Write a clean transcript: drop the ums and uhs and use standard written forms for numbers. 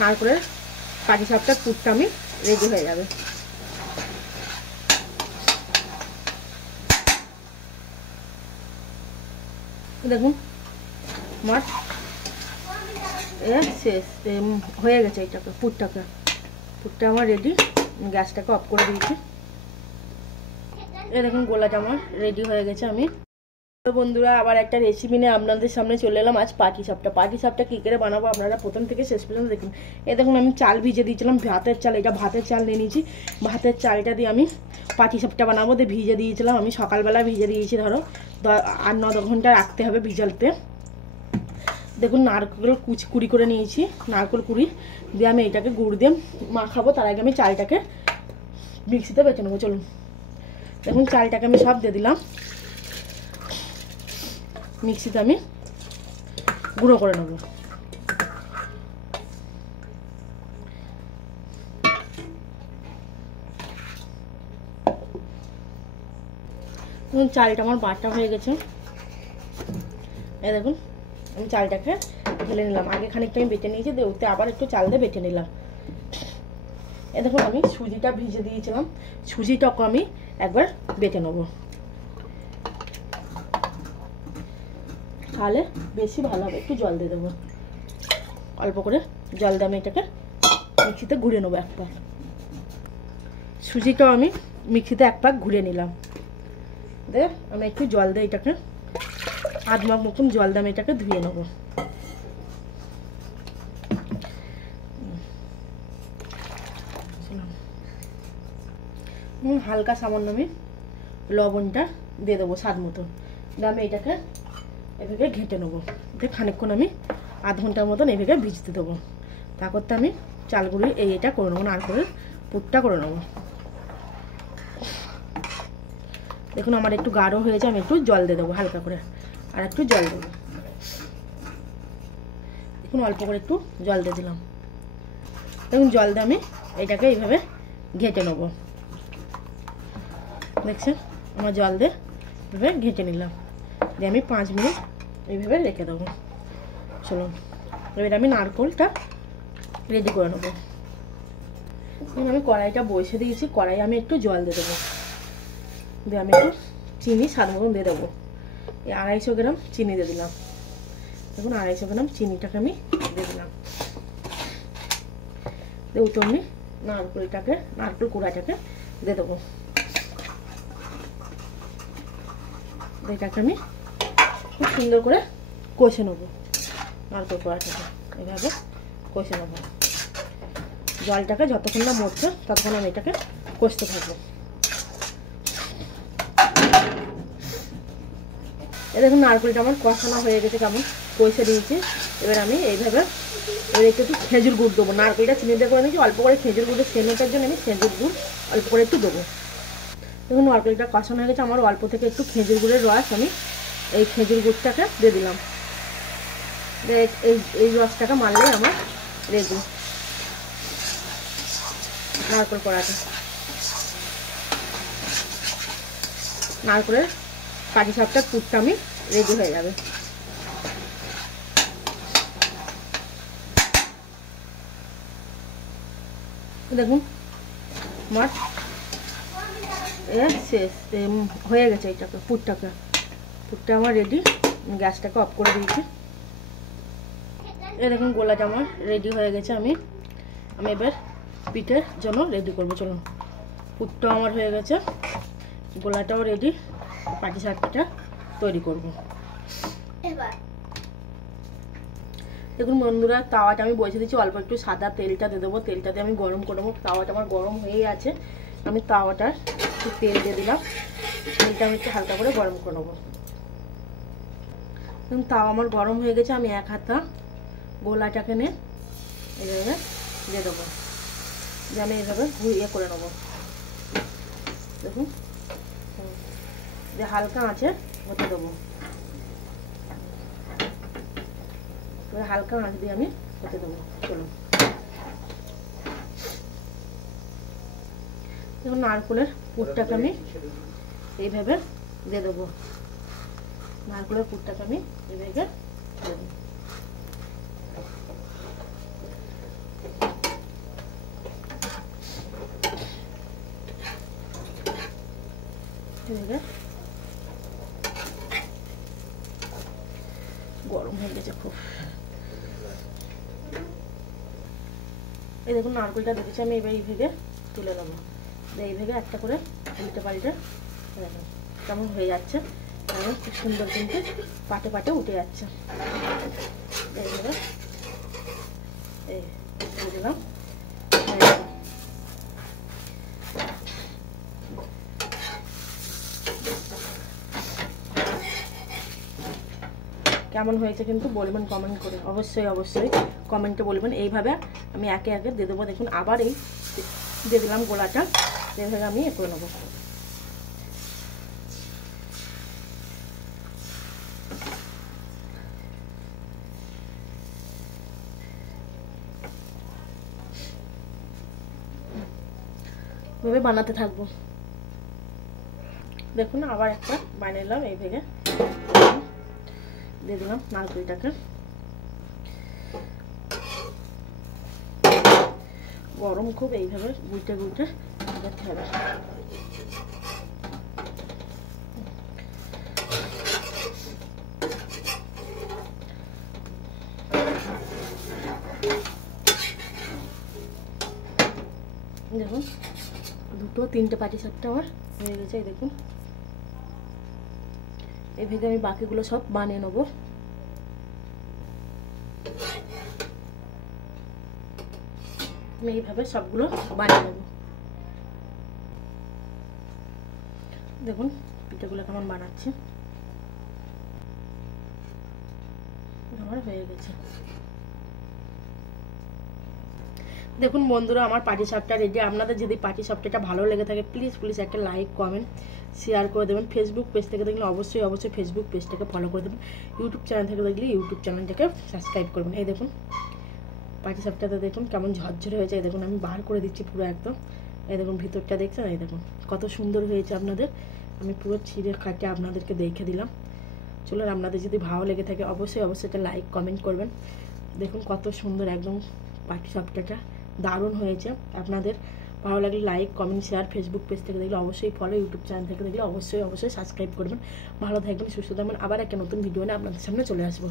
নারকেলের পাটিসাপটার পুরটা আমি রেডি হয়ে যাবে। দেখুন আমার শেষ হয়ে গেছে। এইটাকে পুরটা আমার রেডি। গ্যাসটাকে অফ করে দিয়েছি। দেখুন গোলাটা আমার রেডি হয়ে গেছে। আমি তো বন্ধুরা আবার একটা রেসিপি নিয়ে আপনাদের সামনে চলে এলাম। আজ পাটিসাপটা কী করে বানাবো আপনারা প্রথম থেকে শেষ পর্যন্ত দেখুন। দেখুন আমি চাল ভিজে দিয়েছিলাম, ভাতের চাল। এটা ভাতের চাল নিয়ে নিয়েছি। ভাতের চালটা দিয়ে আমি পাটিসাপটা বানাবো। ভিজে দিয়েছিলাম আমি, সকালবেলা ভিজে দিয়েছি। ধরো 8-9 ঘন্টা রাখতে হবে ভিজালতে। দেখুন নারকেল কুড়ি করে নিয়েছি, নারকেল কুড়ি দিয়ে আমি এটাকে গুড় দিয়ে মাখাবো। তার আগে আমি চালটাকে মিক্সিতে বেটে নেবো। চলুন দেখুন চালটাকে আমি সব দিয়ে দিলাম। মিক্সিতে আমি গুঁড়ো করে নেব। চালটা আমার বাটা হয়ে গেছে। এই দেখুন আমি চালটাকে ঢেলে নিলাম। আগে খানিকটা আমি বেটে নিয়েছি, দিয়ে ওতে আবার একটু চাল দিয়ে বেটে নিলাম। এই দেখুন আমি সুজিটা ভিজে দিয়েছিলাম, সুজিটাকে আমি একবার বেটে নেবো, তাহলে বেশি ভালো হবে। একটু জল দিয়ে দেবো, অল্প করে জল দিয়ে আমি এটাকে মিক্সিতে ঘুরে নেবো এক পাক। সুজিটাও আমি মিক্সিতে এক পাক ঘুরে নিলাম। দিয়ে আমি একটু জল দিয়ে এটাকে 1/2 মগ মতন জল দিয়ে আমি এটাকে ধুয়ে নেবো। হালকা সামান্য আমি লবণটা দিয়ে দেবো স্বাদ মতো। দিয়ে আমি এটাকে এভাবে ঘেঁটে নেবো। দিয়ে খানিকক্ষণ আমি 1/2 ঘন্টার মতন এভাবে ভিজতে দেবো। তারপরতে আমি চালগুলি এটা করে নেবো, নারকেলের পুরটা করে নেবো। দেখুন আমার একটু গাঢ় হয়েছে, আমি একটু জল দিয়ে দেবো হালকা করে, আর একটু জল দেবো। দেখুন অল্প করে একটু জল দিয়ে দিলাম। দেখুন জল দিয়ে আমি এটাকে এইভাবে ঘেঁটে নেবো। দেখছেন আমার জল দিয়ে এভাবে ঘেঁটে নিলাম। দিয়ে আমি 5 মিনিট এইভাবে রেখে দেবো। চলুন এবার আমি নারকেলটা রেডি করে নেবো। আমি কড়াইটা বসে দিয়েছি। কড়াই আমি একটু জল দিয়ে দেবো। দিয়ে আমি একটু চিনি স্বাদ মতন দিয়ে দেবো। 250 গ্রাম চিনি দিয়ে দিলাম। দেখুন 250 গ্রাম চিনিটাকে আমি দিয়ে দিলাম। দিয়ে ওটা আমি নারকেল কুড়াটাকে দিয়ে দেবো। এটাকে আমি খুব সুন্দর করে কষে নেবো। নারকেল কুড়াটাকে এইভাবে কষে নেবো। জলটাকে যতক্ষণ না মরছে ততক্ষণ আমি এটাকে কষতে থাকবো। দেখুন নারকেলটা আমার কষানো হয়ে গেছে, কেমন কষে দিয়েছি। এবার আমি এইভাবে একটু খেজুর গুড় দেবো। নারকেলটা চিনি দিয়ে করে নিয়েছি, অল্প করে খেজুর গুড়ের সেনোটার জন্য আমি খেজুর গুড় অল্প করে একটু দেবো। দেখুন নারকেলটা কষানো হয়ে গেছে। আমার অল্প থেকে একটু খেজুর গুড়ের রস আমি এই খেজুর গুড়টাকে দিয়ে দিলাম। এই রসটাকে মারলে আমার রেডি নারকেল কড়াটা। নারকেলের পাটিসাপটার পুরটা আমি রেডি হয়ে যাবে। দেখুন আমার শেষ হয়ে গেছে। এইটাকে পুরটা আমার রেডি। গ্যাসটাকে অফ করে দিয়েছি। দেখুন গোলাটা আমার রেডি হয়ে গেছে। আমি এবার পিঠের জন্য রেডি করবো। চলুন পুরটাও আমার হয়ে গেছে, গোলাটাও রেডি। পাটিসাপটা তৈরি করব। দেখুন বন্ধুরা তাওয়াটা আমি বসে দিচ্ছি। অল্প একটু সাদা তেলটা দিয়ে দেবো। তেলটা দিয়ে আমি গরম করে নেবো। তাওয়াটা আমার গরম হয়েই আছে। আমি তাওয়াটার একটু তেল দিয়ে দিলাম। তেলটা আমি একটু হালকা করে গরম করে নেবো। দেখুন তাওয়া আমার গরম হয়ে গেছে। আমি এক হাতা গোলাটাকে নিয়ে এইভাবে দিয়ে দেবো। দিয়ে আমি এইভাবে ঘুরিয়ে করে নেবো। দেখুন দিয়ে হালকা আঁচে হতে দেবো। হালকা আঁচ দিয়ে আমি হতে দেবো। চলুন দেখুন নারকেলের পুরটাকে আমি এইভাবে দিয়ে দেবো। নারকেলের পুরটাকে আমি এইভাবে দেবো। গরম হয়ে গেছে খুব। এই দেখুন নারকেলটা দেখেছি আমি, এবার এই ভেগে তুলে দেবো। এই ভেগে একটা করে উল্টে পাল্টে দেখুন কেমন হয়ে যাচ্ছে, কেমন খুব সুন্দর কিন্তু পাটে পাটে উঠে যাচ্ছে। এইভাবে এই দিলাম। কেমন হয়েছে কিন্তু বলবেন কমেন্ট করে, অবশ্যই কমেন্টে বলবেন। এইভাবে আমি একে একে দিয়ে দেবো। দেখুন আবার এই দিয়ে দিলাম গোলাটা, এইভাবে আমি এ করে নেবো। এভাবে বানাতে থাকবো। দেখুন আবার একটা বানিয়ে নিলাম। এই ভেগে দিয়ে দিলাম নারকেলটাকে। গরম খুব, এইভাবে গুটে গুটে করতে হবে। দেখুন দুটো তিনটে পাটিসাপটা আমার হয়ে গেছে। এই দেখুন এই ভেগে আমি বাকিগুলো সব বানিয়ে নেবো। আমি এইভাবে সবগুলো বানিয়ে নেবো। দেখুন পিঠাগুলো কেমন বানাচ্ছি, আমার হয়ে গেছে। দেখুন বন্ধুরা আমার পাটিসাপটা রেডি। আপনাদের যদি পাটিসাপটাটা ভালো লেগে থাকে প্লিজ একটা লাইক কমেন্ট শেয়ার করে দেবেন। ফেসবুক পেজ থেকে দেখলে অবশ্যই ফেসবুক পেজটাকে ফলো করে দেবেন। ইউটিউব চ্যানেল থেকে দেখলে ইউটিউব চ্যানেলটাকে সাবস্ক্রাইব করবেন। এই দেখুন পাটিসাপটাতে দেখুন কেমন ঝরঝরে হয়েছে। এই দেখুন আমি বার করে দিচ্ছি পুরো একদম। এই দেখুন ভিতরটা দেখছেন, এই দেখুন কত সুন্দর হয়েছে। আপনাদের আমি পুরো ছিঁড়ে খাটে আপনাদেরকে দেখে দিলাম। চলুন আপনাদের যদি ভালো লেগে থাকে অবশ্যই একটা লাইক কমেন্ট করবেন। দেখুন কত সুন্দর একদম পাটিসাপটাটা দারুণ হয়েছে। আপনাদের ভালো লাগলে like comment share, Facebook page থেকে দেখলে অবশ্যই ফলো, ইউটিউব চ্যানেল থেকে দেখলে অবশ্যই সাবস্ক্রাইব করবেন। ভালো থাকবেন, সুস্থ থাকবেন। আবার একটা নতুন ভিডিও নিয়ে আপনাদের সামনে চলে আসবো।